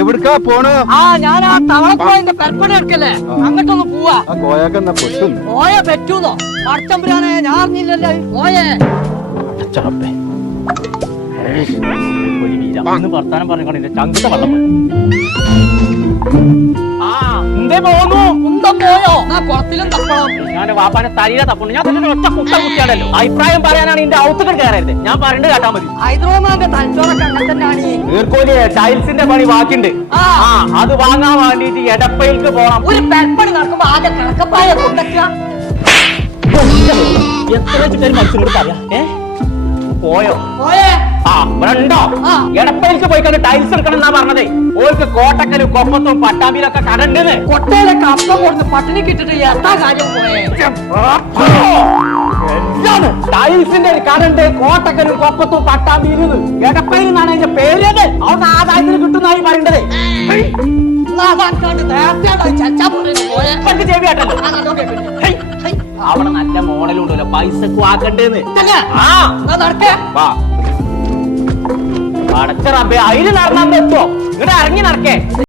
എവിടുക്കാ പോണ്? ഞാൻ ആ തവളക്കോയിന്റെ പെരപ്പണി എടുക്കല്ലേ, അങ്ങോട്ടൊന്ന് പോവാ. കോയാക്കെന്നാ പെട്ടു. പോയ പറ്റൂന്നോ? പടച്ചമ്പുരാനെ, ഞാൻ അറിഞ്ഞില്ലല്ലോ. പോയേ വർത്താനം പറഞ്ഞോണ്ട് ചങ്കുത്ത വെള്ളം എന്തേ പോന്നു? കുന്തം പോയോ? കുളത്തിലും തപ്പണം. ഞാൻ വാപ്പാനെ തലയില തപ്പുണ്ട്. ഞാൻ തന്നെ ഒറ്റ കുട്ട കുട്ടിയാണല്ലോ. അഭിപ്രായം പറയാനാണ് ഇതിന്റെ ഔത്തുകൾ കയറരുത്. ഞാൻ പറയേണ്ടത് കേട്ടാ മതി. ഹൈദരാബാദിന്റെ തലച്ചോറൊക്കെ അങ്ങനെ തന്നെയാണ്. നീർക്കോലിയെ ടൈൽസിന്റെ പണി ബാക്കിണ്ട്. അത് വാങ്ങാൻ വേണ്ടിട്ട് എടപ്പയിലേക്ക് പോണം. ഒരു പെരപ്പണി നടക്കുമ്പോ ആദ്യം കിടക്കപ്പായ കൊണ്ടൊക്കെ എത്ര വെച്ചിട്ട് മനുഷ്യനോട് പറയാ. പോയോ? പോയേ ഉണ്ടോ? എടപ്പയിലേക്ക് പോയി കണ്ട് ടൈൽസ് എടുക്കണം എന്നാ പറഞ്ഞതേ. ഓർക്ക് കോട്ടക്കലും കൊപ്പത്തും പട്ടാമ്പിയിലൊക്കെ കടണ്ടെന്ന്. കൊട്ടയിലൊക്കെ അപ്പം കൊടുത്ത് പട്ടിണി കിട്ടിട്ട് എന്താ കാര്യം പോയേ? ടൈൽസിന്റെ ഒരു കടണ്ട് കോട്ടക്കലും കൊപ്പത്തും പട്ടാമ്പിയിലും. എടപ്പയിൽ നിന്നാണ് അതിന്റെ പേര്. അവർക്ക് ആദായത്തിന് കിട്ടുന്നതായി പറയേണ്ടത്. അവിടെ നല്ല മോഡലും ഉണ്ടല്ലോ, പൈസക്ക് വാക്കണ്ടേന്ന്. അടച്ച റബ്ബേ, അതിന് നടന്നാ എത്തുവോ? ഇവിടെ ഇറങ്ങി നടക്കേ.